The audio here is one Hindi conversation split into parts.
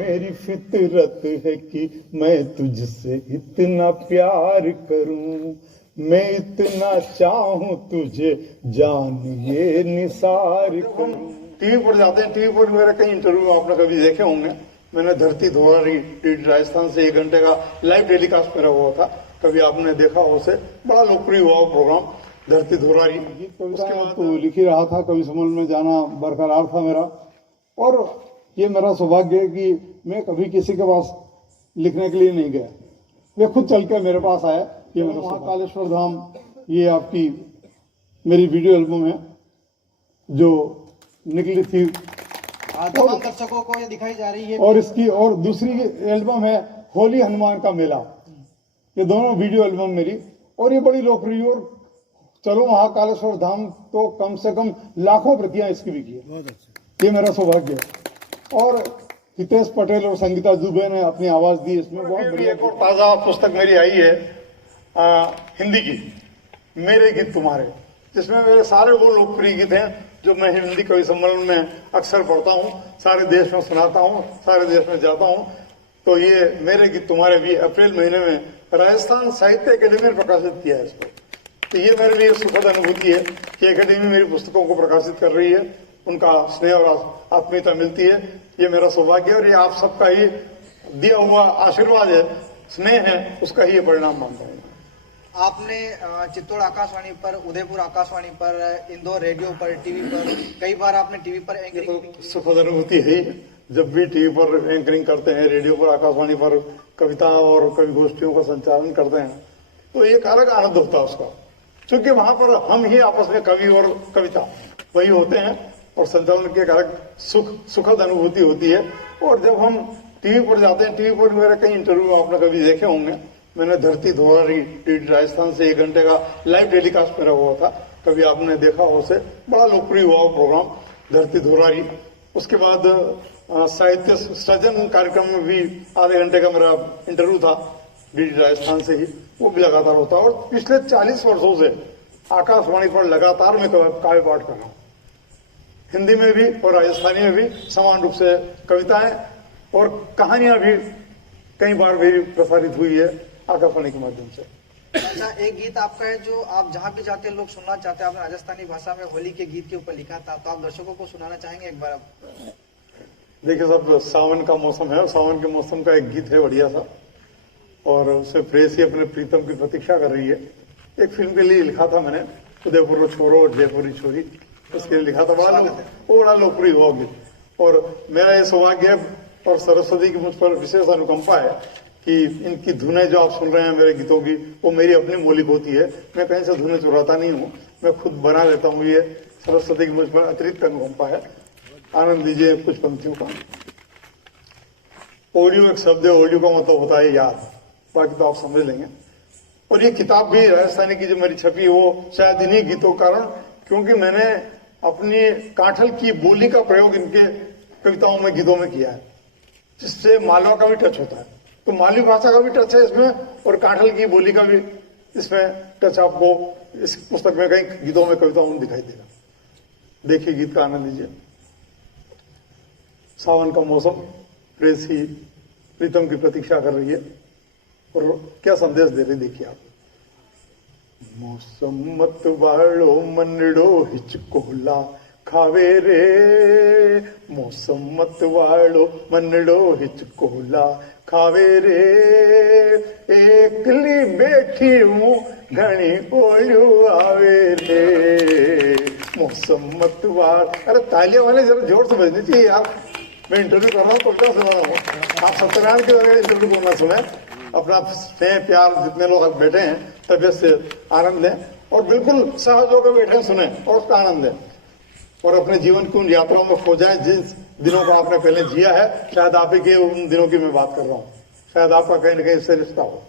मेरी फितरत है कि मैं तुझसे इतना प्यार करूं, मैं इतना चाहूं तुझे जान ये निसार करूं। टीवी पर जाते हैं, टीवी पर मेरे कई इंटरव्यू आपने कभी देखे होंगे। मैंने धरती धोरा डीडी राजस्थान से 1 घंटे का लाइव टेलीकास्ट मेरा हुआ था, कभी आपने देखा हो उसे, बड़ा लोकप्रिय हुआ प्रोग्राम धरती धोरारी। उसके बाद तो लिख ही रहा था, कवि सम्मेलन में जाना बरकरार था मेरा, और ये मेरा सौभाग्य है कि मैं कभी किसी के पास लिखने के लिए नहीं गया, वे खुद चल के मेरे पास आया। ये मेरा महाकालेश्वर धाम, ये आपकी मेरी वीडियो एल्बम है जो निकली थी, तमाम दर्शकों को ये दिखाई जा रही है। और इसकी और दूसरी एल्बम है होली हनुमान का मेला। ये दोनों वीडियो एल्बम मेरी, और ये बड़ी लोकप्रिय, और चलो महाकालेश्वर धाम तो कम से कम लाखों प्रतियां इसकी बिकी है। बहुत अच्छा, ये मेरा सौभाग्य है। और हितेश पटेल और संगीता दुबे ने अपनी आवाज दी इसमें, बहुत बढ़िया। एक और ताजा पुस्तक मेरी आई है हिंदी की, मेरे गीत तुम्हारे, जिसमें मेरे सारे वो लोकप्रिय गीत हैं जो मैं हिंदी कवि सम्मेलन में अक्सर पढ़ता हूँ, सारे देश में सुनाता हूँ, सारे देश में जाता हूँ। तो ये मेरे गीत तुम्हारे भी अप्रैल महीने में राजस्थान साहित्य अकेडमी ने प्रकाशित किया है इसको। तो ये मेरे लिए सुखद अनुभूति है कि अकेडमी मेरी पुस्तकों को प्रकाशित कर रही है, उनका स्नेह और आत्मीयता मिलती है। ये मेरा सौभाग्य है, और ये आप सबका ही दिया हुआ आशीर्वाद है, स्नेह है, उसका ही ये परिणाम मानता हूँ। आपने चित्तौड़ आकाशवाणी पर, उदयपुर आकाशवाणी पर, इंदौर रेडियो पर, टीवी पर, कई बार आपने टीवी पर एंकरिंग तो सुखद अनुभूति है ही। जब भी टीवी पर एंकरिंग करते हैं, रेडियो पर, आकाशवाणी पर कविता और कवि गोष्ठियों का संचालन करते हैं, तो एक अलग आनंद होता है उसका, क्योंकि वहां पर हम ही आपस में कवि और कविता वही होते हैं, और संचालन की एक अलग सुखद अनुभूति होती है। और जब हम टीवी पर जाते हैं, टीवी पर मेरे कई इंटरव्यू आपने कभी देखे होंगे। मैंने धरती धोरारी डीडी राजस्थान से 1 घंटे का लाइव टेलीकास्ट मेरा हुआ था, कभी आपने देखा हो उसे, बड़ा लोकप्रिय हुआ प्रोग्राम धरती धोरारी। उसके बाद साहित्य सृजन कार्यक्रम में भी आधे घंटे का मेरा इंटरव्यू था डीडी राजस्थान से ही, वो भी लगातार होता है। और पिछले 40 वर्षों से आकाशवाणी पर लगातार मैं काव्य पाठ कर रहा हूँ, हिंदी में भी और राजस्थानी में भी समान रूप से कविताएं और कहानियां भी कई बार भी प्रसारित हुई है आकाशवाणी के माध्यम से। अच्छा, एक गीत आपका है जो आप जहाँ भी जाते हैं लोग सुनना चाहते हैं, आपने राजस्थानी भाषा में होली के गीत के ऊपर लिखा था, तो आप दर्शकों को सुनाना चाहेंगे एक बार? देखिए साहब, सावन का मौसम है, सावन के मौसम का एक गीत है बढ़िया सा, और उसमें प्रेयसी अपने प्रीतम की प्रतीक्षा कर रही है। एक फिल्म के लिए लिखा था मैंने, उदयपुर छोरो जयपुरी छोरी, उसके लिए लिखा था, बड़ा लोकप्रिय हुआ गीत। और मेरा ये सौभाग्य है और सरस्वती की मुझ पर विशेष अनुकंपा है कि इनकी धुनें जो आप सुन रहे हैं मेरे गीतों की, वो मेरी अपनी मौलिक होती है। मैं कहीं से धुनें चुराता नहीं हूँ, मैं खुद बना लेता हूँ। ये सरस्वती की मुझ पर अतिरिक्त अनुकंपा है। आनंद लीजिए कुछ पंक्तियों का। ओडियो एक शब्द है, ओडियो का मतलब होता है याद, बाकी तो आप समझ लेंगे। और ये किताब भी राजस्थानी की जो मेरी छपी है, वो शायद इन्हीं गीतों के कारण, क्योंकि मैंने अपनी काठल की बोली का प्रयोग इनके कविताओं में, गीतों में किया है, जिससे मालवा का भी टच होता है। तो मालवी भाषा का भी टच है इसमें, और काठल की बोली का भी इसमें टच आपको इस पुस्तक में कई गीतों में, कविताओं में दिखाई देगा। देखिए गीत का आनंद लीजिए। सावन का मौसम, प्रेयसी प्रीतम की प्रतीक्षा कर रही है, और क्या संदेश दे रही देखिए आप। मौसम मत वालो मनड़ो हिचकोला खावे रे, मौसम मत वालो मनड़ो हिचकोला खावे रे, एकली बैठी हूँ घनी ओलू आवे रे, मौसम मत वाल। अरे तालियां वाले जरा जोर से बजनी चाहिए यार, मैं इंटरव्यू कर रहा हूँ, कविता सुना रहा हूँ। आप सत्यनारायण की वगैरह इंटरव्यू को ना सुने, अपना स्नेह प्यार जितने लोग बैठे हैं तबियत से आनंद लें, और बिल्कुल सहज होकर बैठे सुने और उसका आनंद लें, और अपने जीवन की उन यात्राओं में खो जाएं जिस दिनों को आपने पहले जिया है। शायद आप ही के उन दिनों की मैं बात कर रहा हूँ, शायद आपका कहीं ना कहीं इससे रिश्ता हो।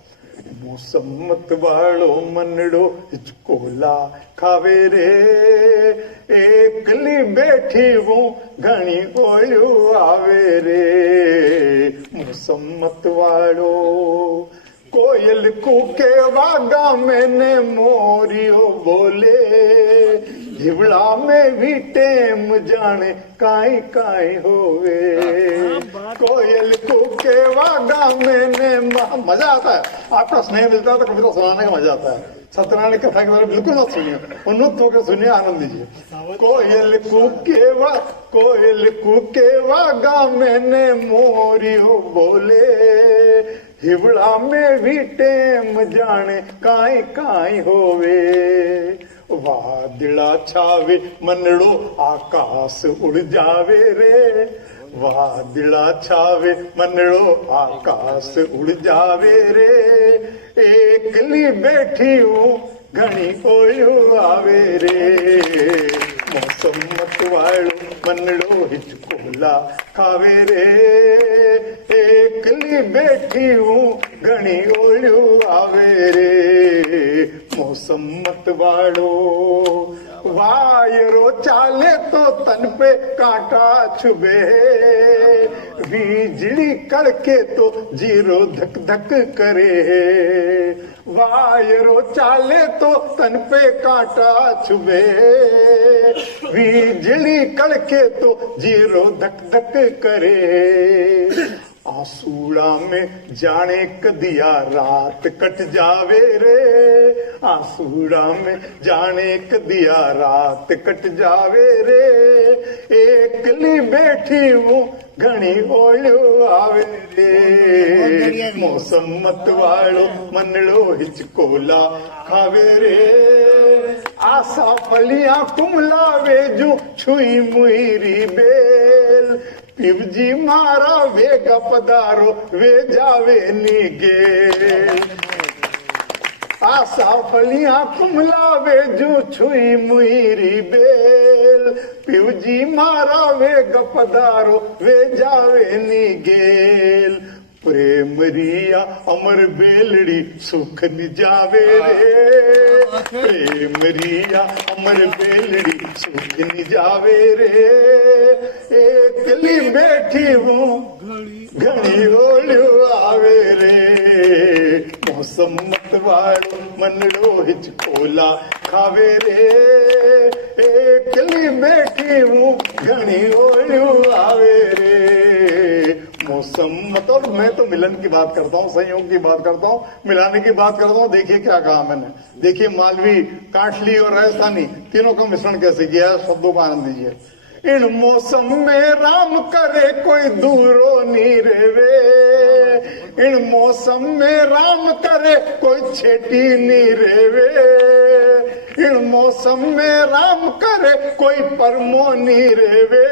मौसम मत वालो मनड़ो हिचकोला खावे रे, एकली बैठी वो घनी ओलू आवे रे, मौसम मत वालो। कोयल कूके वागा मैंने मोरियो बोले, हिवड़ा में भी टेम जाने काई काई होवे, कोयल को के वागा मैंने मजा आता है। आपका स्नेह मिलता है तो कविता सुनाने का मजा आता है। सत्यनारायण की कथा के बारे में बिल्कुल मत सुनिए, उन्नत होकर सुनिए, आनंद लीजिए। कोयल कूके वागा मैंने मोरियो बोले, हिवड़ा में भी टेम जाने काई काई होवे, वादड़ा छावे मनड़ो आकाश उड़ जावे रे, वादड़ा छावे मनड़ो आकाश उड़ जावे रे, एकली बैठी हूँ घनी ओयो आवे रे, मौसम मतवाड़ो मनड़ो हिचकोला खावे रे, एकली बैठी हूँ घनी ओयो आवे रे, मौसम मतवाड़ो, वायरो चाले तो तन पे कांटा छुबे, बिजली कड़के तो जीरो धक धक करे, वायरो चाले तो तन पे कांटा छुबे, बिजली कड़के तो जीरो धक धक करे, आसूड़ा में जाने कदिया रात कट जावे रे, आसूड़ा में जाने कदिया रात कट जावे रे, एकली बैठी हूँ घनी ओयो आवे रे, मौसम मतवाड़ो मनड़ो हिचकोला खावे रे, आशा फलियां कुमलावे जो छुई मुईरी बेल, पिवजी मारा वेगा पधारो वे जावे नी गेल, आशा फलियां कुमलावे जो छुई मुईरी बेल, पिवजी मारा वेगा पधारो वे जावे नी गेल, प्रेम रिया अमर बेलड़ी सुख निजावे रे, प्रेम रिया अमर बेलड़ी सुख निजावे रे, एकली बैठी हूँ घनी ओलियो आवे रे, मौसम मतवाड़ो मनड़ो हिचकोला खावे रे, एकली बैठी हूँ घनी ओलियो आवे रे, मौसम मतलब मैं तो मिलन की बात करता हूँ, संयोग की बात करता हूँ, मिलाने की बात करता हूँ। देखिए क्या कहा मैंने, देखिए मालवी, काठली और राजस्थानी तीनों का मिश्रण कैसे किया है, शब्दों का आनंद लीजिए। इन मौसम में राम करे कोई दूरो नी रेवे, इन मौसम में राम करे कोई छेटी नी रेवे, इन मौसम में राम करे कोई परमो नी रेवे,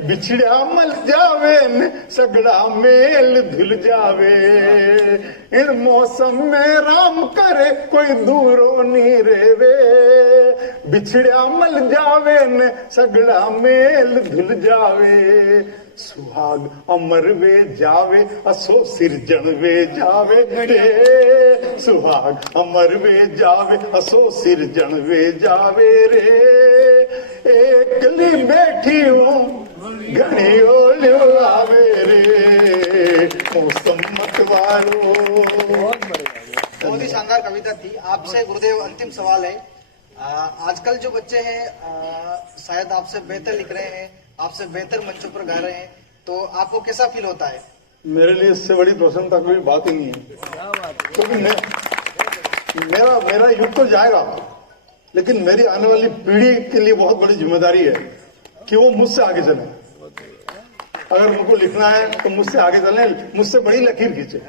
बिछड़ा मल जावे न सगड़ा मेल धुल जावे, इन मौसम में राम करे कोई दूरो नी रेवे, बिछड़ा मल जावे न सगड़ा मेल धुल जावे, सुहाग अमर वे जावे असो सिरजण वे जावे रे, सुहाग अमर वे जावे असो सिरजण वे जावे रे, एकली बैठी हूँ घनी ओलियो आवे रे, मौसम मतवारो। बहुत ही शानदार कविता थी। आपसे गुरुदेव अंतिम सवाल है, आजकल जो बच्चे हैं शायद आपसे बेहतर लिख रहे हैं, आपसे बेहतर मंचों पर गा रहे हैं, तो आपको कैसा फील होता है? मेरे लिए इससे बड़ी प्रसन्नता कोई बात ही नहीं है, क्योंकि मेरा युग तो जाएगा, लेकिन मेरी आने वाली पीढ़ी के लिए बहुत बड़ी जिम्मेदारी है कि वो मुझसे आगे चले। अगर उनको लिखना है तो मुझसे आगे चले, मुझसे बड़ी लकीर खींचे।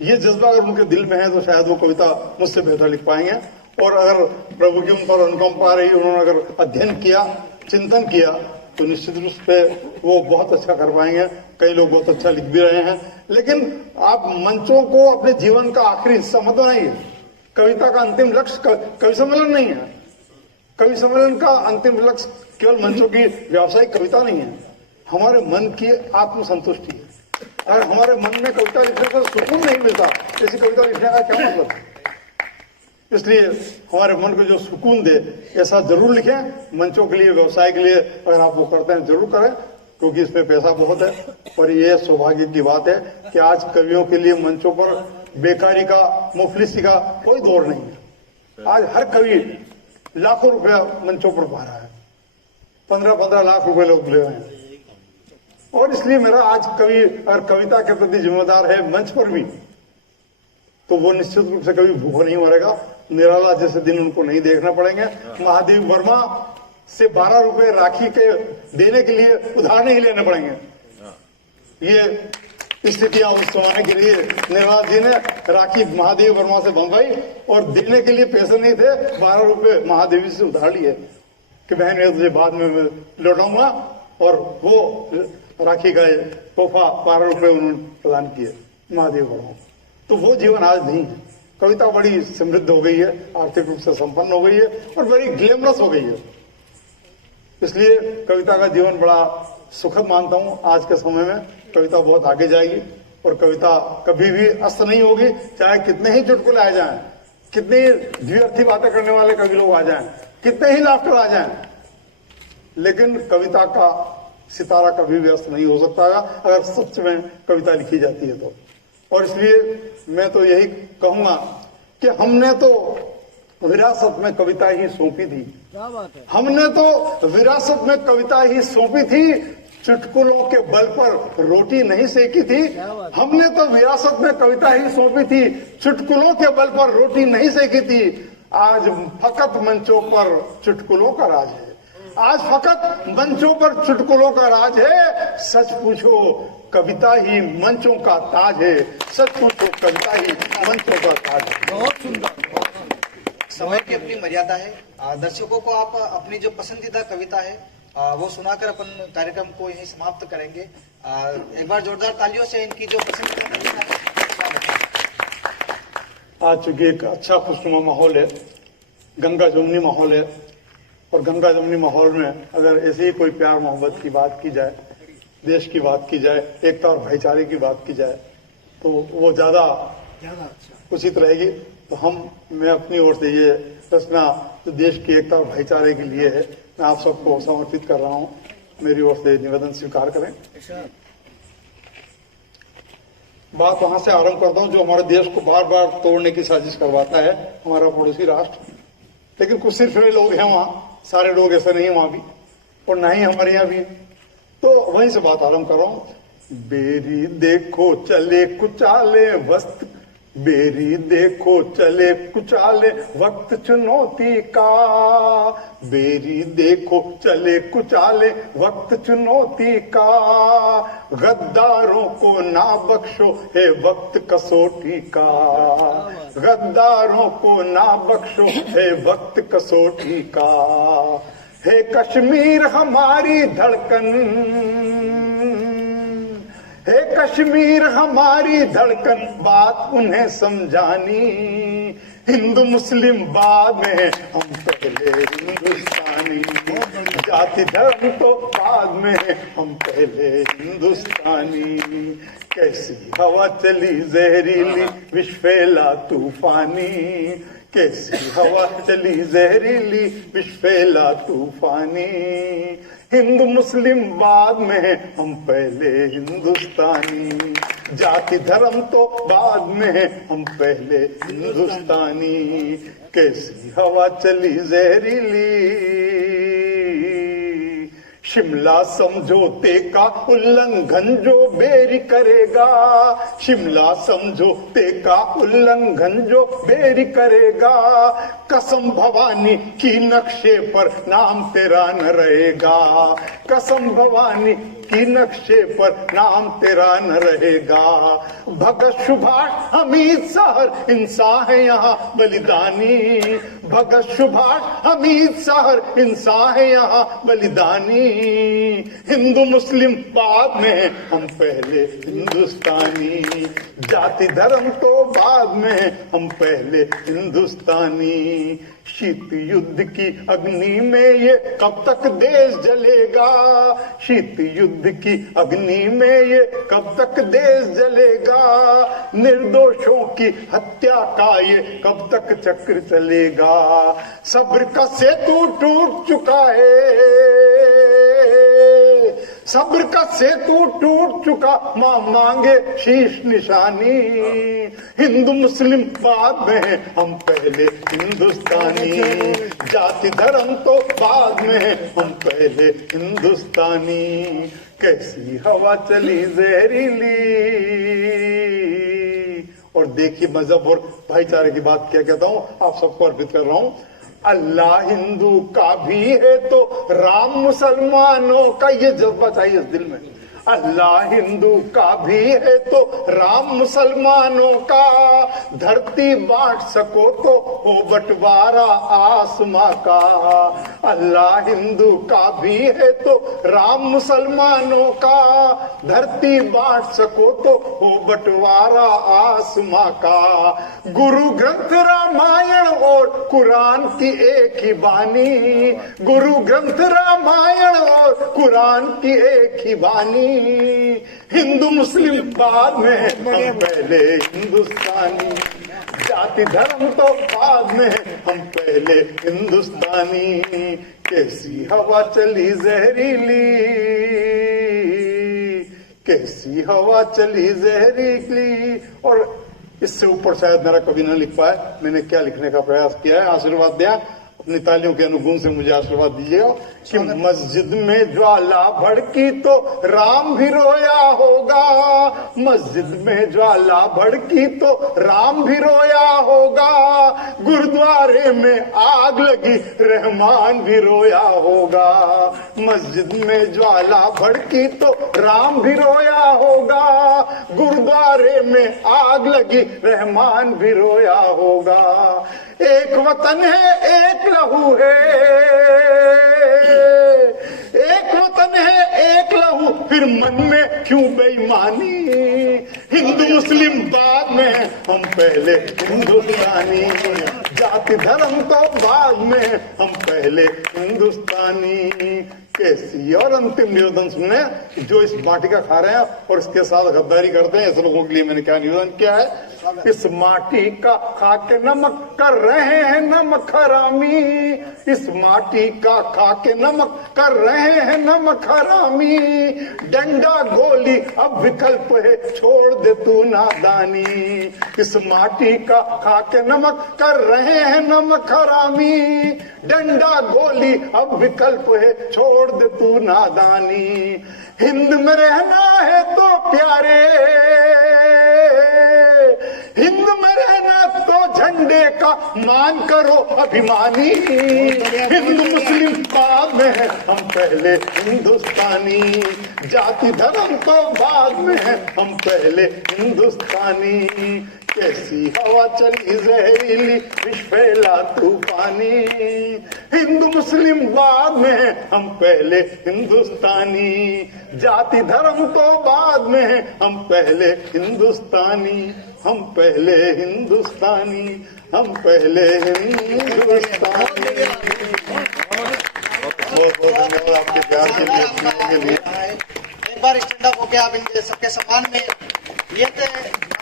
ये जज्बा अगर उनके दिल में है तो शायद वो कविता मुझसे बेहतर लिख पाएंगे। और अगर प्रभु की उन पर अनुकंपा रही, उन्होंने अगर अध्ययन किया, चिंतन किया, तो निश्चित रूप से वो बहुत अच्छा कर पाएंगे। कई लोग बहुत अच्छा लिख भी रहे हैं, लेकिन आप मंचों को अपने जीवन का आखिरी हिस्सा मत बनाइए। कविता का अंतिम लक्ष्य कवि सम्मेलन नहीं है। कवि सम्मेलन का अंतिम लक्ष्य केवल मंचों की व्यावसायिक कविता नहीं है, हमारे मन की आत्मसंतुष्टि है। अगर हमारे मन में कविता लिखने का सुकून नहीं मिलता, ऐसी कविता लिखने का क्या मतलब है? इसलिए हमारे मन को जो सुकून दे ऐसा जरूर लिखें। मंचों के लिए, व्यवसाय के लिए अगर आप वो करते हैं जरूर करें, क्योंकि इसमें पैसा बहुत है। और ये सौभाग्य की बात है कि आज कवियों के लिए मंचों पर बेकारी का, मुफलिसी का कोई दौर नहीं है। आज हर कवि लाखों रुपया मंचों पर पा रहा है, 15-15 लाख रुपए लोग ले रहे हैं। और इसलिए मेरा आज कवि अगर कविता के प्रति जिम्मेदार है मंच पर भी, तो वो निश्चित रूप से कभी भूखा नहीं मरेगा। निराला जैसे दिन उनको नहीं देखना पड़ेंगे। महादेव वर्मा से 12 रुपए राखी के देने के लिए उधार नहीं लेने पड़ेंगे। ये स्थितियां उस जमाने के लिए निर्मला जी ने राखी महादेव वर्मा से बंधवाई और देने के लिए पैसे नहीं थे, 12 रुपए महादेवी से उधार लिए कि बहन ये तुझे बाद में लौटाऊंगा, और वो राखी का तोहफा 12 रुपए उन्होंने प्रदान किए महादेव वर्मा। तो वो जीवन आज नहीं है। कविता बड़ी समृद्ध हो गई है, आर्थिक रूप से संपन्न हो गई है और बड़ी ग्लैमरस हो गई है। इसलिए कविता का जीवन बड़ा सुखद मानता हूं। आज के समय में कविता बहुत आगे जाएगी और कविता कभी भी अस्त नहीं होगी, चाहे कितने ही चुटकुले आ जाएं, कितनी द्व्यर्थी बातें करने वाले कवि लोग आ जाएं, कितने ही लाफ्टर आ जाएं, लेकिन कविता का सितारा कभी भी अस्त नहीं हो सकता अगर सच में कविता लिखी जाती है तो। और इसलिए मैं तो यही कहूंगा कि हमने तो विरासत में कविता ही सौंपी थी। क्या बात है। हमने तो विरासत में कविता ही सौंपी थी, चुटकुलों के बल पर रोटी नहीं सेकी थी। हमने तो विरासत में कविता ही सौंपी थी, चुटकुलों के बल पर रोटी नहीं सेकी थी। आज फकत मंचों पर चुटकुलों का राज है। आज फकत मंचों पर चुटकुलों का राज है। सच पूछो कविता ही मंचों का ताज है। सच पूछो कविता ही मंचों का ताज है। बहुत सुंदर। समय की अपनी मर्यादा है। दर्शकों को आप अपनी जो पसंदीदा कविता है वो सुनाकर अपन कार्यक्रम को यहीं समाप्त करेंगे। एक बार जोरदार तालियों से इनकी जो पसंदीदा कविता है। आज चूंकि एक अच्छा खुशनुमा माहौल है, गंगा जमुनी माहौल है, और गंगा जमुनी माहौल में अगर ऐसे ही कोई प्यार मोहब्बत की बात की जाए, देश की बात की जाए, एकता और भाईचारे की बात की जाए, तो वो ज्यादा उचित रहेगी। तो मैं अपनी ओर से ये रचना जो देश की एकता और भाईचारे के लिए है, मैं आप सबको समर्पित कर रहा हूँ। मेरी ओर से निवेदन स्वीकार करें। बात वहां से आरंभ करता हूँ जो हमारे देश को बार बार तोड़ने की साजिश करवाता है, हमारा पड़ोसी राष्ट्र। लेकिन कुछ सिर्फ लोग हैं वहां, सारे लोग ऐसे नहीं है वहां भी, और ना ही हमारे यहाँ भी। तो वहीं से बात आरंभ कर रहा हूं। बेरी देखो चले कुचाले वक्त, बेरी देखो चले कुचाले वक्त चुनौती का। बेरी देखो चले कुचाले वक्त चुनौती का। गद्दारों को ना बख्शो है वक्त कसौटी का। गद्दारों को ना बख्शो है वक्त कसौटी का। है कश्मीर हमारी धड़कन, है कश्मीर हमारी धड़कन, बात उन्हें समझानी। हिंदू मुस्लिम बाद में हम पहले हिंदुस्तानी, जाति धर्म तो बाद में हम पहले हिंदुस्तानी। कैसी हवा चली जहरीली विष फैला तूफानी। कैसी हवा चली जहरीली विष फैला तूफानी। हिंदू मुस्लिम बाद में हम पहले हिंदुस्तानी। जाति धर्म तो बाद में हम पहले हिंदुस्तानी। कैसी हवा चली जहरीली, शिमला समझौते का उल्लंघन जो बेरी करेगा। शिमला समझौते का उल्लंघन जो बेरी करेगा। कसम भवानी की नक्शे पर नाम तेरा न रहेगा। कसम भवानी की नक्शे पर नाम तेरा न रहेगा। भगत सुभाष हमीद सहर इंसान है यहाँ बलिदानी। भगत सुभाष हमीद सहर इंसान है यहाँ बलिदानी। हिंदू मुस्लिम बाद में हम पहले हिंदुस्तानी। जाति धर्म तो बाद में हम पहले हिंदुस्तानी। शीत युद्ध की अग्नि में ये कब तक देश जलेगा। शीत युद्ध की अग्नि में ये कब तक देश जलेगा। निर्दोषों की हत्या का ये कब तक चक्र चलेगा। सब्र का सेतु टूट चुका है। सब्र का सेतु टूट चुका, मां मांगे शीश निशानी। हिंदू मुस्लिम बाद में है, हम पहले हिंदुस्तानी। जाति धर्म तो बाद में है, हम पहले हिंदुस्तानी। कैसी हवा चली जहरीली। और देखिए मजहब और भाईचारे की बात क्या कहता हूं, आप सबको अर्पित कर रहा हूं। अल्लाह हिंदू का भी है तो राम मुसलमानों का, ये जज्बा चाहिए इस दिल में। अल्लाह हिंदू का भी है तो राम मुसलमानों का। धरती बांट सको तो हो बंटवारा आसमां का। अल्लाह हिंदू का भी है तो राम मुसलमानों का। धरती बांट सको तो हो बंटवारा आसमां का। गुरु ग्रंथ रामायण और कुरान की एक ही बानी। गुरु ग्रंथ रामायण और कुरान की एक ही बानी। हिंदू मुस्लिम बाद में, हम पहले हिंदुस्तानी। जाति धर्म तो बाद में, हम पहले हिंदुस्तानी। कैसी हवा चली जहरीली, कैसी हवा चली जहरीली। और इससे ऊपर शायद मेरा कभी न लिख पाए। मैंने क्या लिखने का प्रयास किया है, आशीर्वाद दिया अपनी तालियों के अनुगुण से मुझे आशीर्वाद दीजिएगा कि मस्जिद में ज्वाला भड़की तो राम भी रोया होगा। मस्जिद में ज्वाला भड़की तो राम भी रोया होगा। गुरुद्वारे में आग लगी रहमान भी रोया होगा। मस्जिद में ज्वाला भड़की तो राम भी रोया होगा। गुरुद्वारे में आग लगी रहमान भी रोया होगा। एक वतन है एक लहू है, एक वतन है एक लहू, फिर मन में क्यों बेईमानी। हिंदू मुस्लिम बाद में, हम पहले हिंदुस्तानी। जाति धर्म तो बाद में, हम पहले हिंदुस्तानी। कैसी और अंतिम निवेदन सुने, जो इस माटी का खा रहे हैं और इसके साथ गद्दारी करते हैं, ऐसे लोगों के लिए मैंने क्या निवेदन किया है। इस माटी का खा के नमक कर रहे हैं नमक हरामी। इस माटी का खा के नमक कर रहे हैं नमक हरामी। डंडा गोली अब विकल्प है, छोड़ दे तू नादानी। इस माटी का खा के नमक कर रहे हैं नमक हरामी। डंडा गोली अब विकल्प है, छोड़ दे तू नादानी। हिंद में रहना है तो प्यारे, हिंद में रहना तो झंडे का मान करो अभिमानी। हिंदू मुस्लिम बाद में है, हम पहले हिंदुस्तानी। जाति धर्म तो बाद में है, हम पहले हिंदुस्तानी। कैसी हवा चली जहरीली, विष फैला तूफानी। हिंदू मुस्लिम बाद में है, हम पहले हिंदुस्तानी। जाति धर्म तो बाद में है, हम पहले हिंदुस्तानी। हम पहले हिंदुस्तानी, हम पहले हिंदुस्तानी। बहुत बहुत धन्यवाद आपके प्यार के लिए, सुनने के लिए। एक बार स्टैंड अप होकर आप इनके सबके सम्मान में ये थे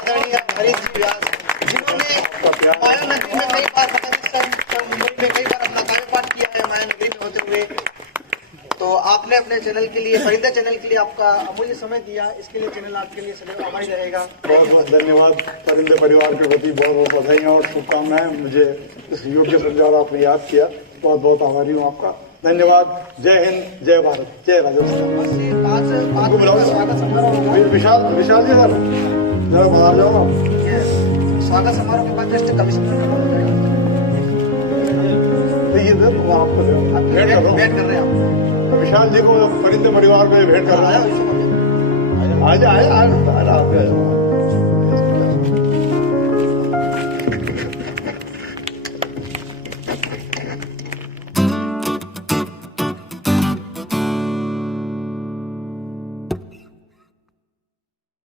आदरणीय हरीश जी व्यास, जिन्होंने माया नगरी में कई बार मुंबई में कई बार अपना कार्यपाठ किया है माया नगरी में होते हुए। तो आपने अपने चैनल के लिए, परिंदा चैनल के लिए आपका अमूल्य समय दिया, इसके लिए चैनल आपके लिए सदैव आभारी रहेगा। बहुत बहुत धन्यवाद। परिंदे परिवार के प्रति बहुत बहुत बधाई और शुभकामनाएं। मुझे इस योग्य समझा और आपने याद किया, बहुत बहुत आभारी हूँ आपका। धन्यवाद। जय हिंद, जय भारत, जय राजस्थान। विशाल विशाल जी सर जरा बाहर जाओ ना। स्वागत समारोह के बाद डिस्ट्रिक्ट कमिश्नर वहाँ पर भेंट कर रहे हैं आप विशाल जी को, परिंदे परिवार को भेंट कर रहा है। आजा आया आया